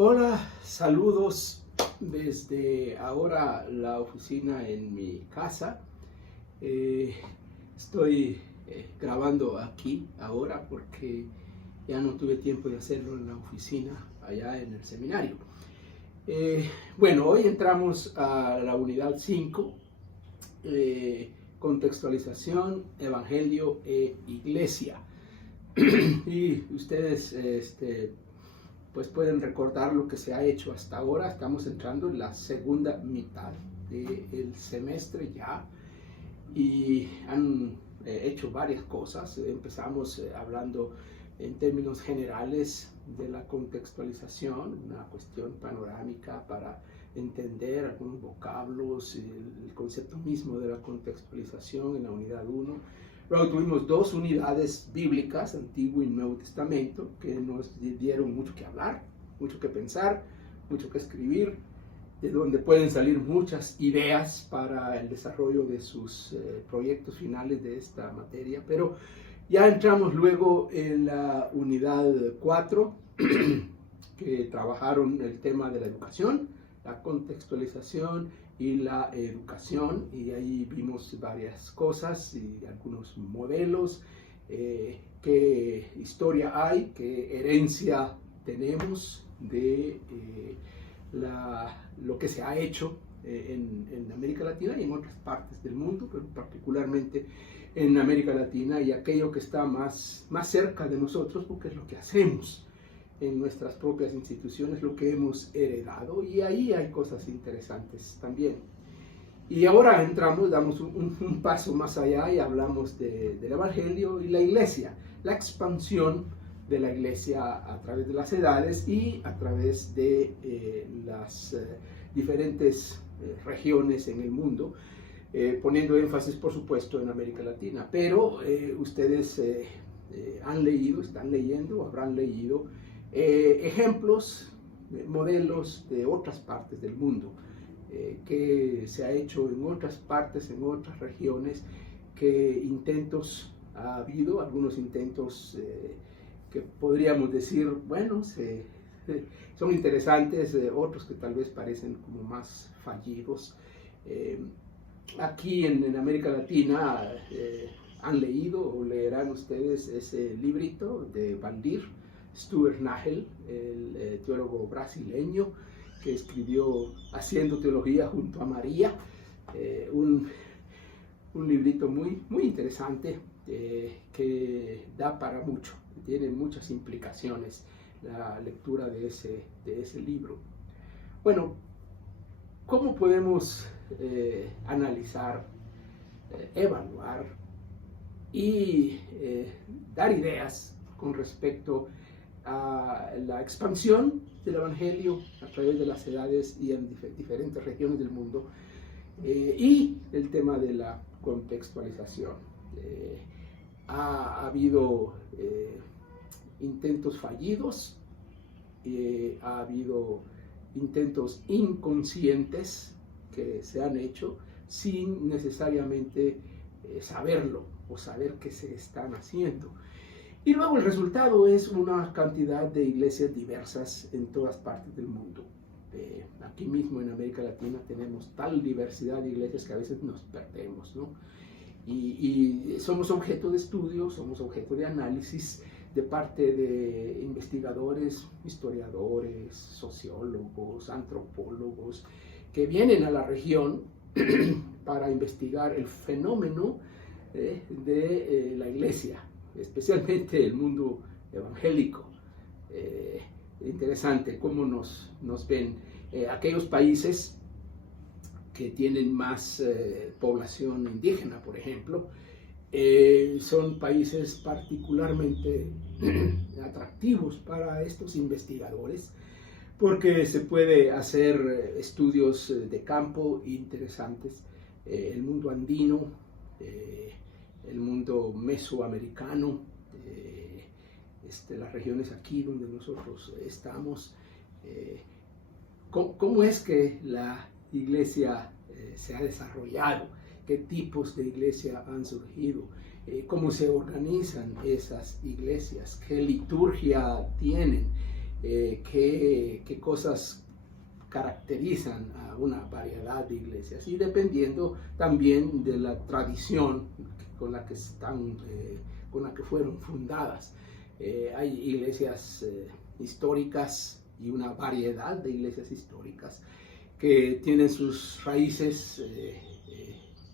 Hola, saludos desde ahora la oficina en mi casa. Eh, Estoy grabando aquí ahora porque ya no tuve tiempo de hacerlo en la oficina allá en el seminario. Bueno, hoy entramos a la unidad 5, contextualización, evangelio e iglesia. Y ustedes pues pueden recordar lo que se ha hecho hasta ahora. Estamos entrando en la segunda mitad del semestre ya y han hecho varias cosas. Empezamos hablando en términos generales de la contextualización, una cuestión panorámica para entender algunos vocablos, el concepto mismo de la contextualización en la unidad 1. Luego tuvimos dos unidades bíblicas, Antiguo y Nuevo Testamento, que nos dieron mucho que hablar, mucho que pensar, mucho que escribir, de donde pueden salir muchas ideas para el desarrollo de sus proyectos finales de esta materia. Pero ya entramos luego en la unidad 4, que trabajaron el tema de la educación, la contextualización y la educación, y ahí vimos varias cosas y algunos modelos, qué historia hay, qué herencia tenemos de lo que se ha hecho en América Latina y en otras partes del mundo, pero particularmente en América Latina, y aquello que está más cerca de nosotros, porque es lo que hacemos en nuestras propias instituciones, lo que hemos heredado, y ahí hay cosas interesantes también. Y ahora entramos, damos un paso más allá y hablamos del Evangelio y la iglesia, la expansión de la iglesia a través de las edades y a través de las diferentes regiones en el mundo, poniendo énfasis, por supuesto, en América Latina. Pero ustedes han leído, están leyendo, habrán leído ejemplos, modelos de otras partes del mundo, que se ha hecho en otras partes, en otras regiones, que intentos ha habido, algunos intentos que podríamos decir, bueno, son interesantes, otros que tal vez parecen como más fallidos. Aquí en América Latina han leído o leerán ustedes ese librito de Bandir, Stuart Nagel, el teólogo brasileño que escribió Haciendo Teología junto a María, un librito muy interesante, que da para mucho, tiene muchas implicaciones la lectura de ese libro. Bueno, ¿cómo podemos analizar, evaluar y dar ideas con respecto a la expansión del Evangelio a través de las edades y en diferentes regiones del mundo, y el tema de la contextualización? Ha habido intentos fallidos, ha habido intentos inconscientes que se han hecho sin necesariamente saberlo o saber qué se están haciendo. Y luego el resultado es una cantidad de iglesias diversas en todas partes del mundo. Aquí mismo en América Latina tenemos tal diversidad de iglesias que a veces nos perdemos, ¿no? Y somos objeto de estudio, somos objeto de análisis de parte de investigadores, historiadores, sociólogos, antropólogos, que vienen a la región para investigar el fenómeno de la iglesia, especialmente el mundo evangélico. Interesante cómo nos ven aquellos países que tienen más población indígena, por ejemplo. Son países particularmente atractivos para estos investigadores, porque se puede hacer estudios de campo interesantes. El mundo andino, el mundo mesoamericano, las regiones aquí donde nosotros estamos. ¿Cómo es que la iglesia se ha desarrollado? ¿Qué tipos de iglesia han surgido? ¿Cómo se organizan esas iglesias? ¿Qué liturgia tienen? qué cosas caracterizan a una variedad de iglesias, y dependiendo también de la tradición con la que con la que fueron fundadas. Hay iglesias históricas y una variedad de iglesias históricas que tienen sus raíces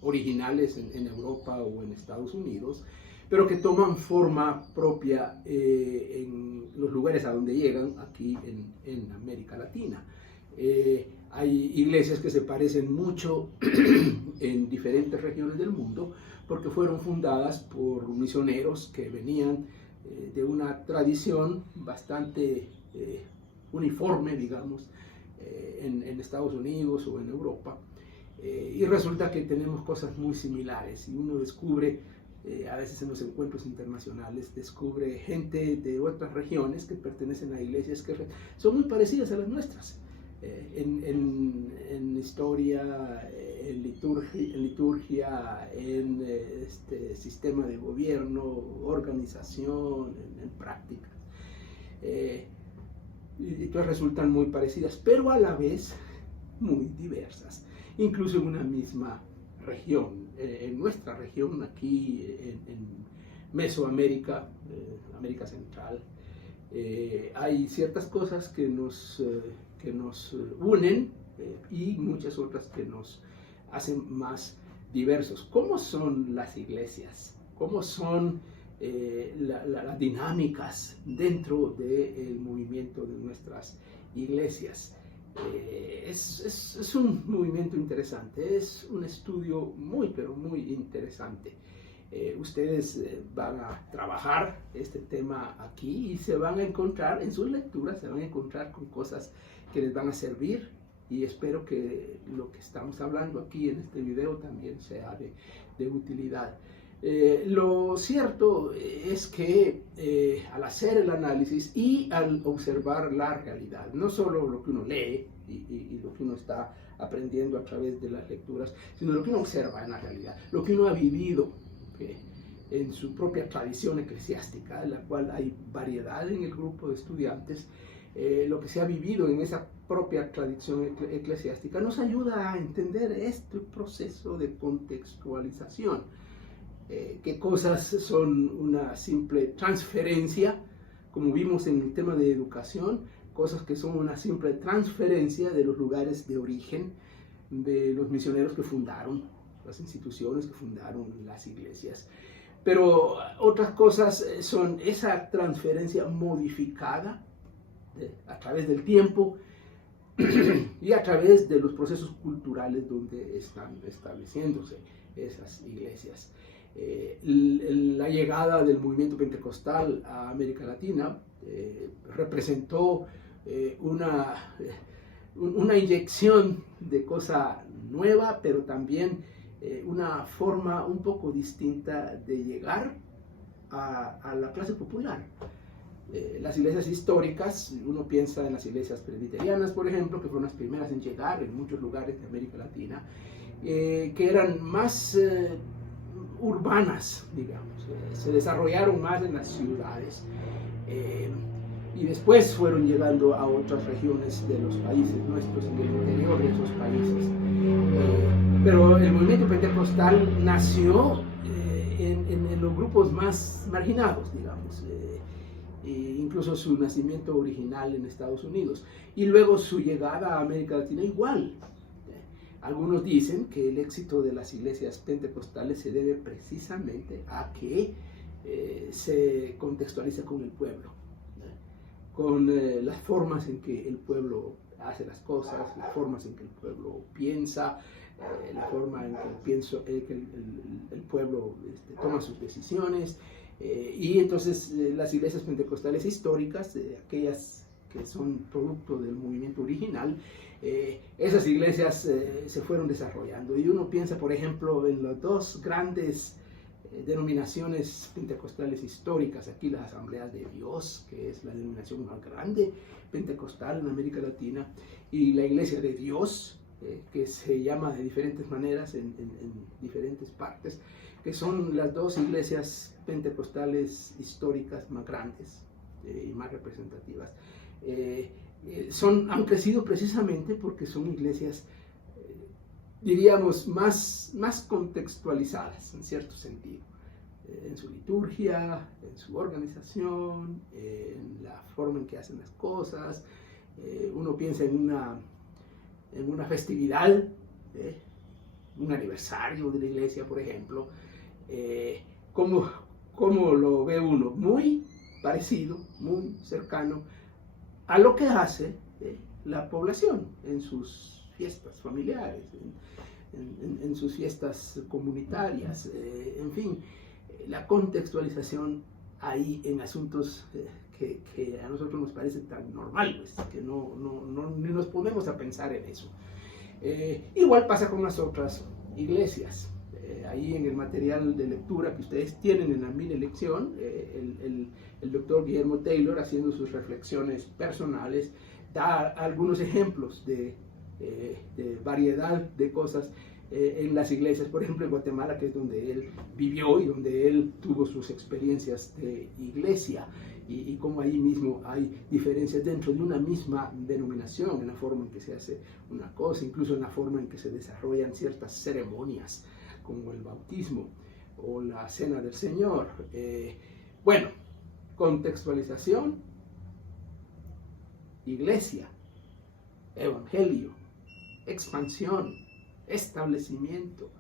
originales en Europa o en Estados Unidos, pero que toman forma propia en los lugares a donde llegan aquí en América Latina. Hay iglesias que se parecen mucho en diferentes regiones del mundo porque fueron fundadas por misioneros que venían de una tradición bastante uniforme, digamos, en Estados Unidos o en Europa, y resulta que tenemos cosas muy similares, y uno descubre, a veces en los encuentros internacionales, descubre gente de otras regiones que pertenecen a iglesias que son muy parecidas a las nuestras, en historia, en liturgia, en sistema de gobierno, organización, en prácticas. Y entonces resultan muy parecidas, pero a la vez muy diversas, incluso en una misma región. En nuestra región, aquí en Mesoamérica, América Central, hay ciertas cosas que nos unen, y muchas otras que nos hacen más diversos. ¿Cómo son las iglesias? ¿Cómo son las dinámicas dentro del movimiento de nuestras iglesias? Es un movimiento interesante, es un estudio muy, pero muy interesante. Ustedes van a trabajar este tema aquí y se van a encontrar en sus lecturas, se van a encontrar con cosas que les van a servir, y espero que lo que estamos hablando aquí en este video también sea de utilidad. Lo cierto es que al hacer el análisis y al observar la realidad, no solo lo que uno lee y lo que uno está aprendiendo a través de las lecturas, sino lo que uno observa en la realidad, lo que uno ha vivido en su propia tradición eclesiástica, en la cual hay variedad en el grupo de estudiantes. Lo que se ha vivido en esa propia tradición eclesiástica nos ayuda a entender este proceso de contextualización. Qué cosas son una simple transferencia, como vimos en el tema de educación, cosas que son una simple transferencia de los lugares de origen de los misioneros que fundaron las instituciones, que fundaron las iglesias. Pero otras cosas son esa transferencia modificada a través del tiempo y a través de los procesos culturales donde están estableciéndose esas iglesias. La llegada del movimiento pentecostal a América Latina representó una inyección de cosa nueva, pero también una forma un poco distinta de llegar a la clase popular. Las iglesias históricas, uno piensa en las iglesias presbiterianas, por ejemplo, que fueron las primeras en llegar en muchos lugares de América Latina, que eran más urbanas, digamos, se desarrollaron más en las ciudades, y después fueron llegando a otras regiones de los países nuestros, en el interior de esos países. Pero el movimiento pentecostal nació en los grupos más marginados, digamos, incluso su nacimiento original en Estados Unidos, y luego su llegada a América Latina igual. Algunos dicen que el éxito de las iglesias pentecostales se debe precisamente a que se contextualiza con el pueblo, con las formas en que el pueblo hace las cosas, las formas en que el pueblo piensa, la forma en que el pueblo toma sus decisiones. Y entonces las iglesias pentecostales históricas, aquellas que son producto del movimiento original, esas iglesias se fueron desarrollando. Y uno piensa, por ejemplo, en las dos grandes denominaciones pentecostales históricas, aquí las Asambleas de Dios, que es la denominación más grande pentecostal en América Latina, y la Iglesia de Dios, que se llama de diferentes maneras en diferentes partes, que son las dos iglesias pentecostales históricas más grandes y más representativas. han crecido precisamente porque son iglesias, diríamos, más contextualizadas en cierto sentido, en su liturgia, en su organización, en la forma en que hacen las cosas. Uno piensa en una festividad, un aniversario de la iglesia, por ejemplo, ¿cómo lo ve uno? Muy parecido, muy cercano a lo que hace la población en sus fiestas familiares, en sus fiestas comunitarias, en fin, la contextualización ahí en asuntos que a nosotros nos parecen tan normales, que ni nos ponemos a pensar en eso. Igual pasa con las otras iglesias. Ahí en el material de lectura que ustedes tienen en la mini lección, el doctor Guillermo Taylor, haciendo sus reflexiones personales, da algunos ejemplos de variedad de cosas en las iglesias, por ejemplo en Guatemala, que es donde él vivió y donde él tuvo sus experiencias de iglesia, y cómo ahí mismo hay diferencias dentro de una misma denominación, en la forma en que se hace una cosa, incluso en la forma en que se desarrollan ciertas ceremonias, como el bautismo o la cena del Señor. Bueno, contextualización, iglesia, evangelio, expansión, establecimiento,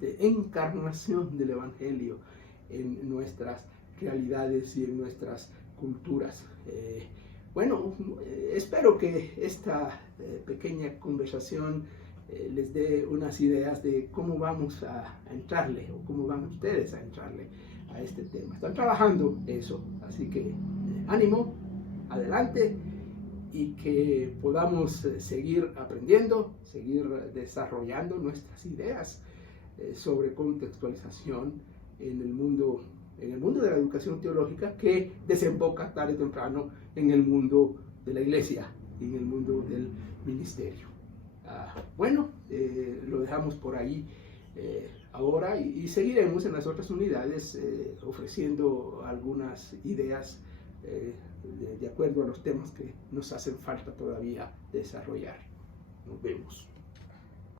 encarnación del evangelio en nuestras realidades y en nuestras culturas. Bueno, espero que esta pequeña conversación les dé unas ideas de cómo vamos a entrarle, o cómo van ustedes a entrarle a este tema. Están trabajando eso, así que ánimo, adelante, y que podamos seguir aprendiendo, seguir desarrollando nuestras ideas sobre contextualización en el mundo de la educación teológica, que desemboca tarde o temprano en el mundo de la iglesia y en el mundo del ministerio. Bueno, lo dejamos por ahí ahora, y seguiremos en las otras unidades ofreciendo algunas ideas de acuerdo a los temas que nos hacen falta todavía desarrollar. Nos vemos.